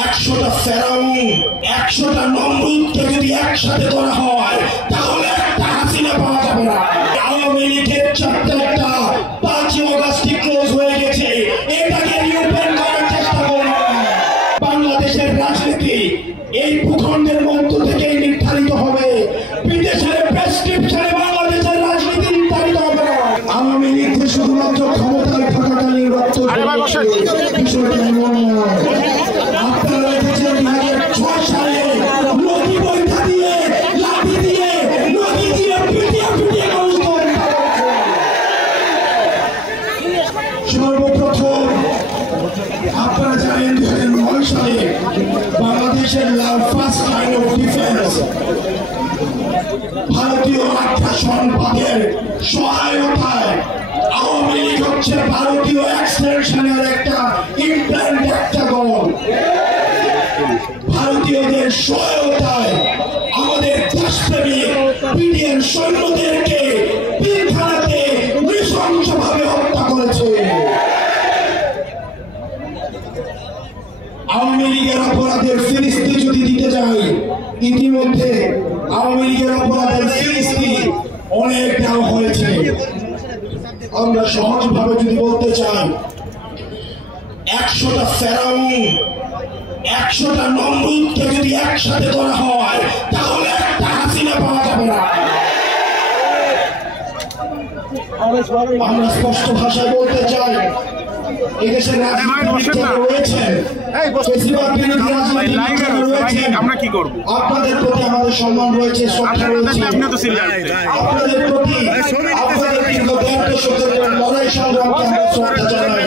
100টা ফেরাউন 100টা নমরুদকে যদি একসাথে করা হয় তাহলে একটা হাসিনা পাওয়া যাবে না। আওয়ামী লীগের চ্যাপ্টারটা 5 অগাস্টে ক্লোজ হয়ে গেছে, এটাকে রিওপেন করার চেষ্টা করুন। বাংলাদেশের রাজনীতি এই ভূখণ্ডের মধ্য থেকে নির্ধারিত হবে, বিদেশের প্রেসক্রিপশনে বাংলাদেশের রাজনীতি নির্ধারিত হবে না। আওয়ামী লীগ শুধুমাত্র ক্ষমতায় থাকাকালীন রক্ত বিষয়টা এমন নয়। আপনারা দেখেছেন 2006 সালে নদী বৈঠা দিয়ে লাঠি দিয়ে নদী দিয়ে পিটিয়ে পিটিয়ে মানুষ সর্বপ্রথম আপনারা জানেন 2009 সালে বাংলাদেশের ফার্স্ট লাইন অফ ডিফেন্স ভারতীয় আগ্রাসন বাদের সহায়তায় আওয়ামী লীগ হচ্ছে ভারতীয় এক্সটেনশনের একটা ইমপ্ল্যান্ট একটা দল। ভারতীয়দের সহায়তায় আমাদের দেশপ্রেমিক বিডিআর সৈন্যদেরকে পিলখানাতে নৃশংসভাবে হত্যা করেছে। আওয়ামী লীগের অপরাধের ফিরিস্তি যদি দিতে যাই, ইতিমধ্যে আওয়ামী লীগের অপরাধের ফিরিস্তি অনেক দেওয়া হয়েছে। আমরা সহজভাবে যদি বলতে চাই, 100টা ফেরাউন 100টা নমরুদকে যদি একসাথে করা হয় তাহলে একটা হাসিনা পাওয়া যাবে না। আমরা স্পষ্ট ভাষায় বলতে চাই, এই দেশের রাজনীতিবিদরা রয়েছেন, বেশিরভাগ বিরোধী রাজনীতিবিদরা রয়েছেন, আমরা কি করব? আপনাদের প্রতি আমাদের সম্মান রয়েছে, শ্রদ্ধা রয়েছে। আপনাদের প্রতি আপনাদের দীর্ঘ দশকের লড়াই সংগ্রামকে আমরা শ্রদ্ধা জানাই।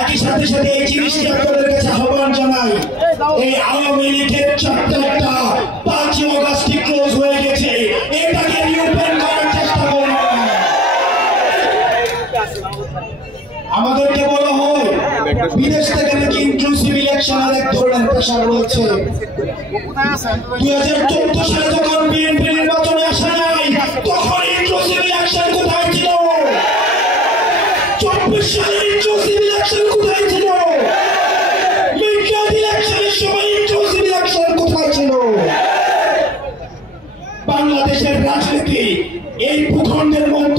একই সাথে সাথে এই জিনিসটি আপনাদের কাছে আহ্বান জানাই, এই আওয়ামী লীগের চ্যাপ্টারটা 5 অগাস্টে ক্লোজ হয়ে গেছে, এটাকে রিওপেন করার চেষ্টা করুন। আমাদেরকে বলা হয় বিদেশ থেকে নাকি ইনক্লুসিভ ইলেকশনের এক ধরনের প্রেশার রয়েছে। 2014 সালে যখন বিএনপি নির্বাচনে আসা যায় তখন ইনক্লুসিভ ইলেকশন কোথায় ছিল? 24 সালে ইনক্লুসিভ ইলেকশন কোথায় ছিল? মিডটার্ম ইলেকশনের সময় ইনক্লুসিভ ইলেকশন কোথায় ছিল? বাংলাদেশের রাজনীতি এই ভূখণ্ডের মধ্য